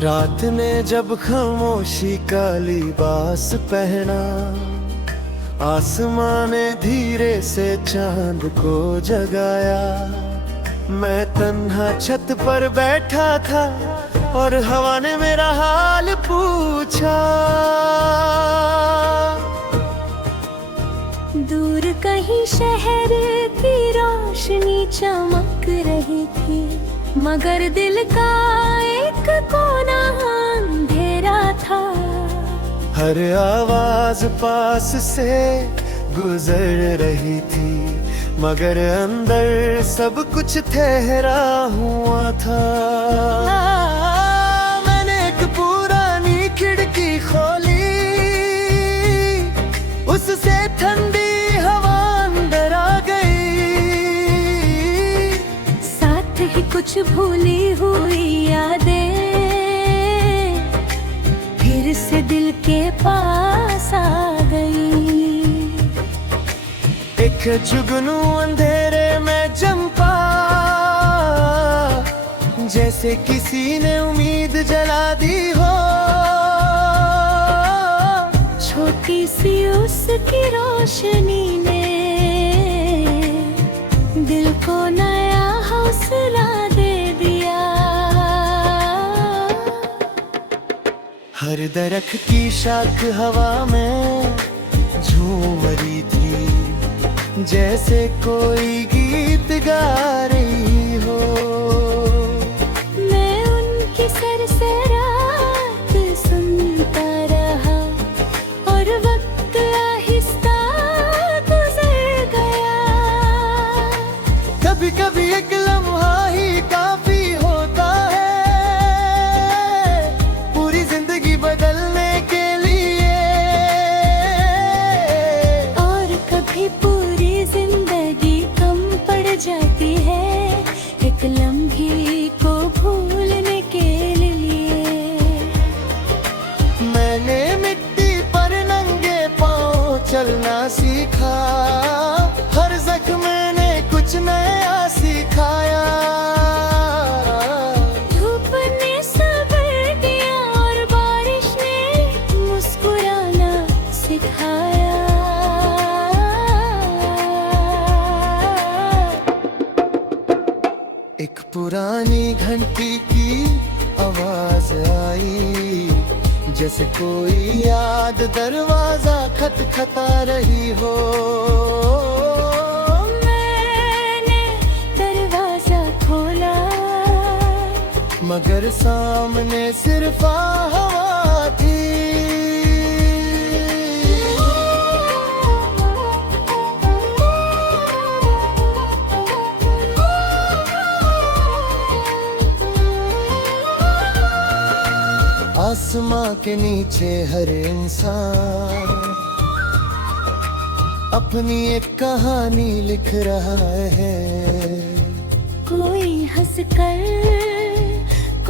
रात ने जब खामोशी का लिबास पहना, आसमां ने धीरे से चांद को जगाया। मैं तन्हा छत पर बैठा था और हवा ने मेरा हाल पूछा। दूर कहीं शहर की रोशनी चमक रही थी, मगर दिल का एक कोना अंधेरा था। हर आवाज पास से गुजर रही थी, मगर अंदर सब कुछ ठहरा हुआ था। मैंने एक पुरानी खिड़की खोली, उससे ठंडी हवा अंदर आ गई। साथ ही कुछ भूली हुई यादें फिर से दिल के पास आ गई। एक जुगनू अंधेरे में चंपा, जैसे किसी ने उम्मीद जला दी हो। छोटी सी उसकी रोशनी ने दिल को नया हौसला दे दिया। हर दरख्त की शाख हवा में झूम रही थी, जैसे कोई गीत गा रही हो। मैं उनकी सरसराहट सुनता रहा और वक्त आहिस्ता गुजर गया। कभी कभी एक लम्हा ही काफी होता है पूरी जिंदगी बदलने के लिए। और कभी पूरी जिंदगी कम पड़ जाती है एक लम्हे को भूलने के लिए। मैंने मिट्टी पर नंगे पांव चलना सीखा, हर जख्म ने कुछ नया सिखाया। धूप ने सब्र किया और बारिश ने मुस्कुराना सिखाया। एक पुरानी घंटी की आवाज आई, जैसे कोई याद दरवाजा खटखटा रही हो। मैंने दरवाजा खोला, मगर सामने सिर्फ हवा थी। आसमां के नीचे हर इंसान अपनी एक कहानी लिख रहा है। कोई हंस कर,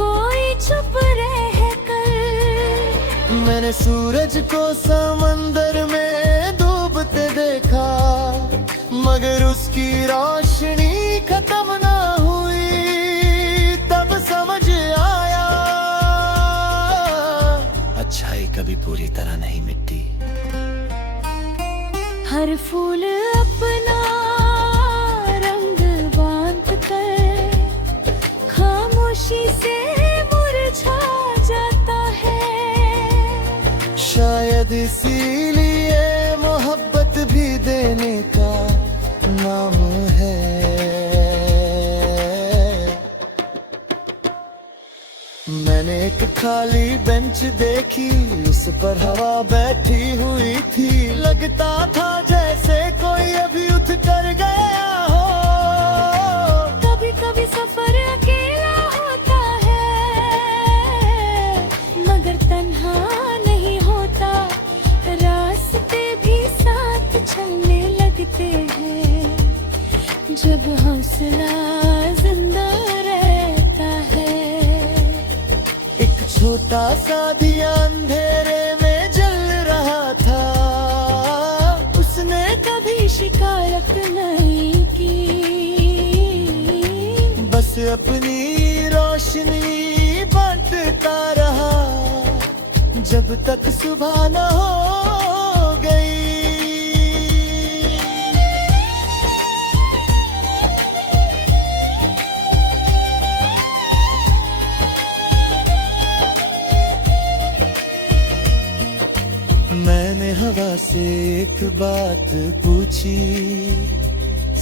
कोई चुप रह कर। मैंने सूरज को समंदर में डूबते देखा, मगर उसकी रोशनी खत्म ना हुई। तब समझ आया अच्छाई कभी पूरी तरह नहीं मिटती। हर फूल अपना रंग बांध कर खामोशी से मुरझा जाता है। शायद इसीलिए मोहब्बत भी देने का नाम है। मैंने एक खाली बेंच देखी, उस पर हवा बैठी हुई थी। लगता था जैसे कोई अभी उठ कर गया हो। कभी कभी सफर अकेला होता है, मगर तन्हा नहीं होता। रास्ते भी साथ चलने लगते हैं, जब हौसला जिंदा रहता है। एक छोटा सा दिया अंधेरे में जल रहा था, उसने कभी शिकायत नहीं की। बस अपनी रोशनी बांटता रहा। जब तक सुबह न हो गई। मैंने हवा से एक बात पूछी,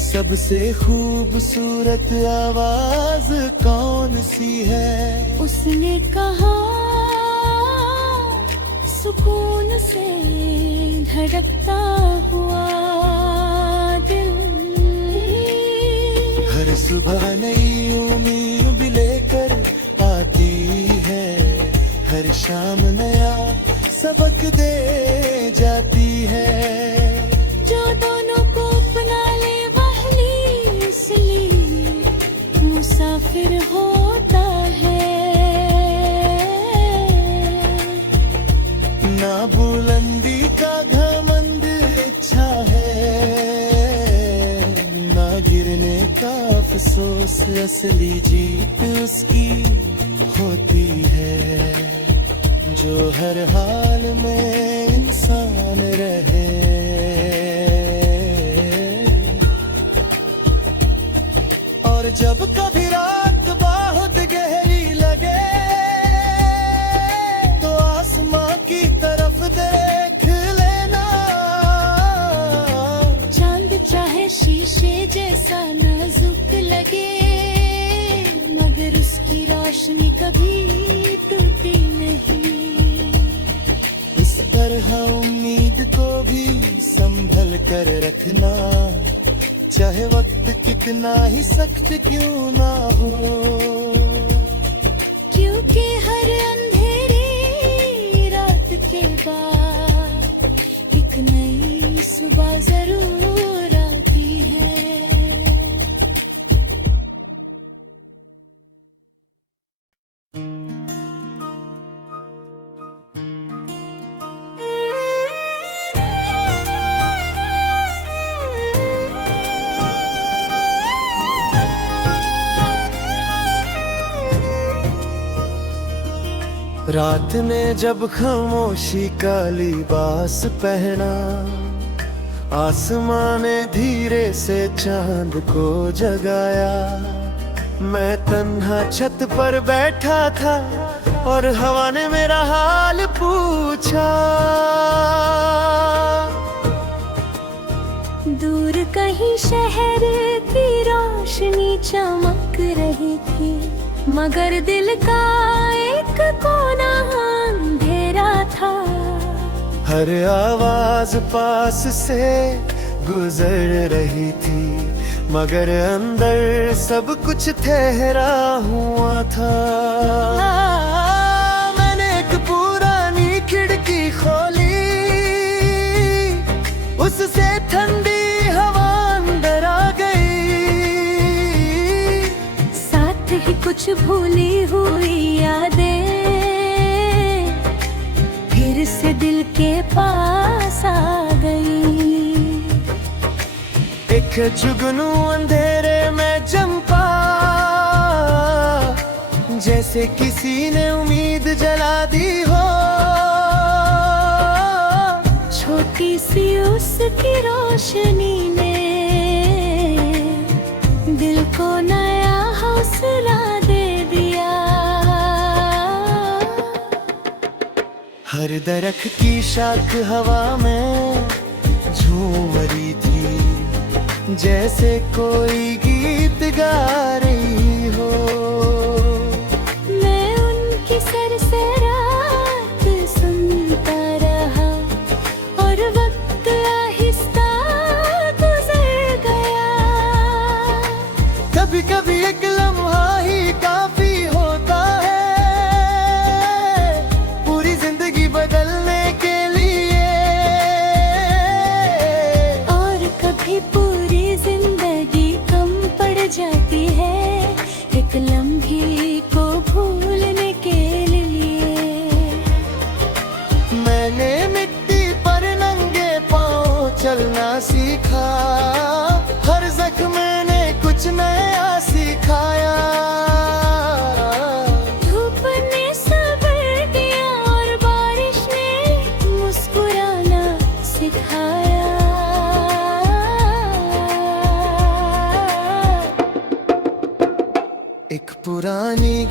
सबसे खूबसूरत आवाज कौन सी है? उसने कहा सुकून से धड़कता हुआ दिल। हर सुबह नई उम्मीद भी लेकर आती है, हर शाम नया सबक दे जाती है। जो दोनों को अपना ले वहली इसलिए मुसाफिर होता है। ना बुलंदी का घमंड इच्छा है, ना गिरने का अफसोस, असली जीत उसकी होती है जो हर हाल में इंसान रहे। और जब कभी रात बहुत गहरी लगे तो आसमां की तरफ देख लेना। चांद चाहे शीशे जैसा नाजुक लगे, मगर उसकी रोशनी कभी टूटती नहीं। इस तरह उम्मीद को भी संभल कर रखना, चाहे वक्त कितना ही सख्त क्यों ना हो। क्योंकि हर अंधेरी रात के बाद एक नई सुबह जरूर आती है। रात ने जब खामोशी का लिबास पहना, आसमां ने धीरे से चांद को जगाया। मैं तन्हा छत पर बैठा था और हवा ने मेरा हाल पूछा। दूर कहीं शहर की रोशनी चमक रही थी, मगर दिल का एक कोना अंधेरा था। हर आवाज पास से गुजर रही थी, मगर अंदर सब कुछ ठहरा हुआ था। मैंने एक पुरानी खिड़की खोली, उससे ठंडी हवा अंदर आ गई। साथ ही कुछ भूली हुई यादें फिर से दिल के पास आ गई। एक जुगनू अंधेरे में चंपा, जैसे किसी ने उम्मीद जला दी हो। छोटी सी उसकी रोशनी ने दिल को नया हौसला दे दिया। हर दरख्त की शाख हवा में झूम रही थी, जैसे कोई गीत गा रही हो। मैं उनकी सरसराहट सुनता रहा और वक्त आहिस्ता गुजर गया। कभी कभी एक लम्हा ही काफी होता है पूरी जिंदगी बदलने के लिए। और कभी पूरी जिंदगी कम पड़ जाती है एक लम्हा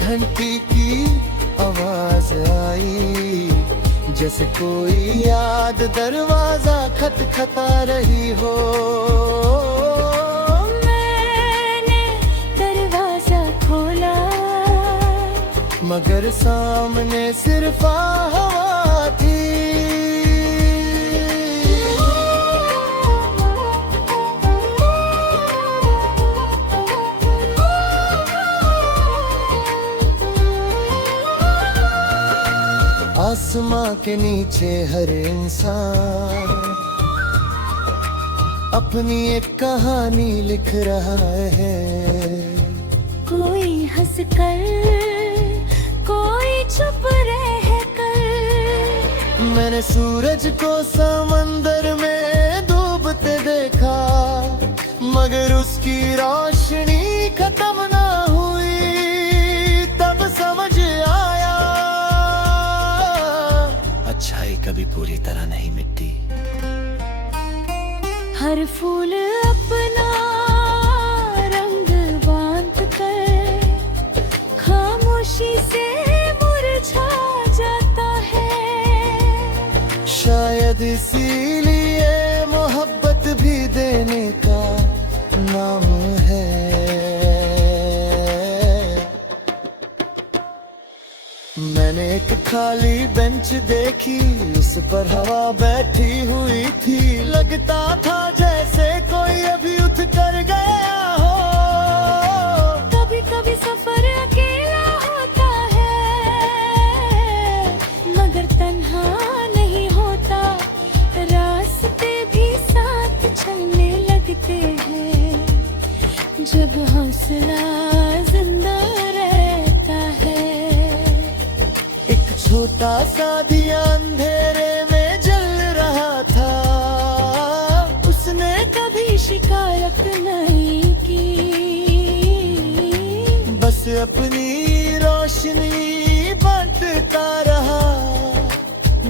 घंटी की आवाज आई, जैसे कोई याद दरवाजा खटखटा रही हो। मैंने दरवाजा खोला, मगर सामने सिर्फ हवा थी। आसमां के नीचे हर इंसान अपनी एक कहानी लिख रहा है। कोई हंसकर, कोई चुप रह कर। मैंने सूरज को समंदर में डूबते देखा, मगर उसकी रोशनी खत्म ना हुई। तब समझ आया, अच्छाई कभी पूरी तरह नहीं मिटती। हर फूल अपना रंग बांध कर खामोशी से मुरझा जाता है। शायद इसीलिए मोहब्बत भी देने का नाम है। मैंने एक खाली बेंच देखी, उस पर हवा बैठी हुई थी। लगता था जैसे कोई अभी उठ कर गया हो। कभी कभी सफर अकेला होता है, मगर तन्हा नहीं होता। रास्ते भी साथ चलने लगते हैं, जब हौसला जिंदा रहता है। एक छोटा सा दिया अंधेरे में जल रहा था, उसने कभी शिकायत नहीं की। बस अपनी रोशनी बांटता रहा,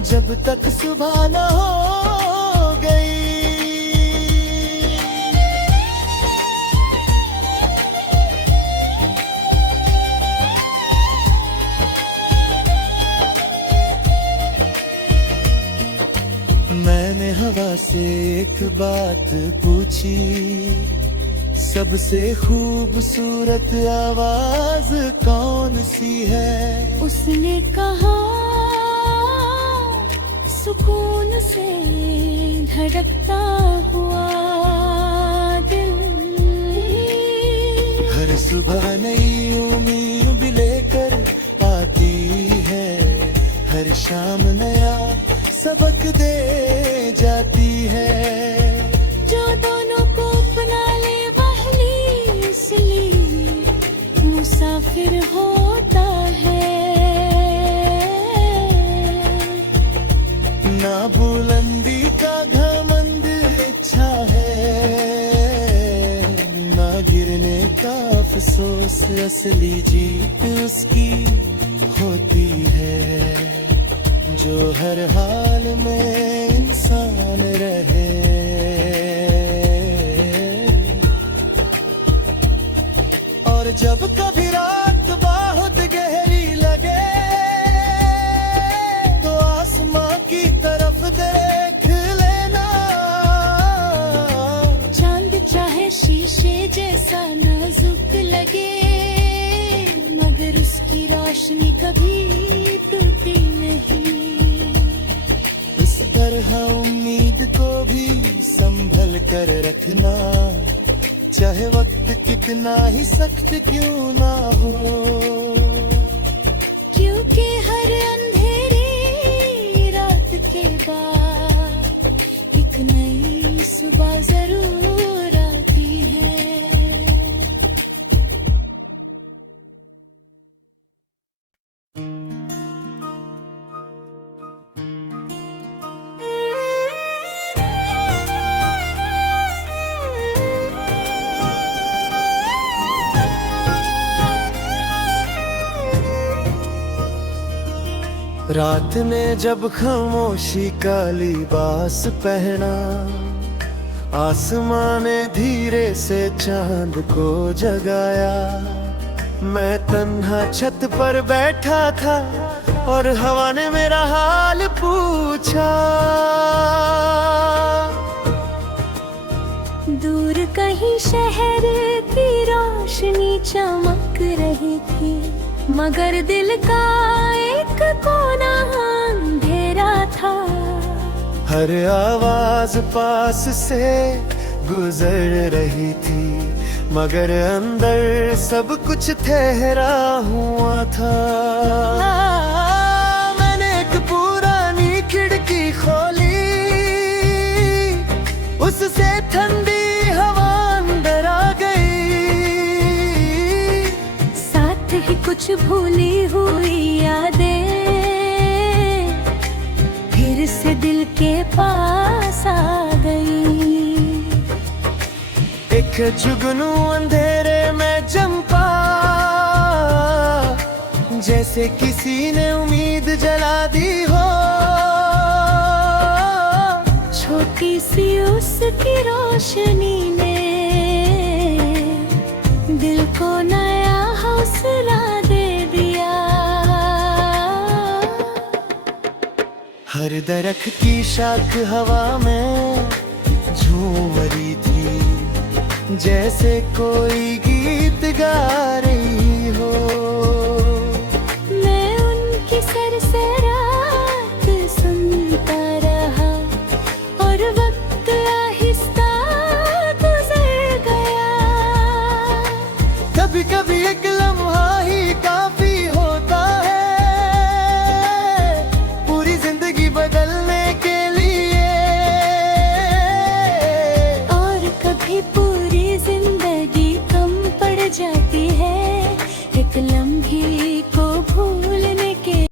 जब तक सुबह न हो गई। मैंने हवा से एक बात पूछी, सबसे खूबसूरत आवाज कौन सी है? उसने कहा, सुकून से धड़कता हुआ दिल। हर सुबह नई उम्मीद भी लेकर आती है, हर शाम नया सबक दे जाती है। जो दोनों को अपना ले वही असली मुसाफिर होता है। ना बुलंदी का घमंड इच्छा है, ना गिरने का अफसोस। असली जीत उसकी होती है, जो हर हाल में इंसान रहे। और जब कभी रात बहुत गहरी लगे, तो आसमां की तरफ देख लेना। चांद चाहे शीशे जैसा नाजुक लगे, मगर उसकी रोशनी कभी टूटी नहीं। इस तरह उम्मीद को भी संभल कर रखना, चाहे वक्त कितना ही सख्त क्यों ना हो। क्योंकि हर अंधेरी रात के बाद एक नई सुबह जरूर आती है। रात ने जब खामोशी का लिबास पहना, आसमां ने धीरे से चांद को जगाया। मैं तन्हा छत पर बैठा था और हवा ने मेरा हाल पूछा। दूर कहीं शहर की रोशनी चमक रही थी, मगर दिल का एक कोना अंधेरा था। हर आवाज पास से गुजर रही थी, मगर अंदर सब कुछ ठहरा हुआ था। मैंने एक पुरानी खिड़की खोली, उससे ठंडी हवा अंदर आ गई, साथ ही कुछ भूली हुई यादें फिर से दिल के पास आ गई। एक जुगनू अंधेरे में चंपा, जैसे किसी ने उम्मीद जला दी हो। छोटी सी उसकी रोशनी ने दिल को नया हौसला दे दिया। हर दरख्त की शाख हवा में झूम रही थी, जैसे कोई गीत गा रही हो।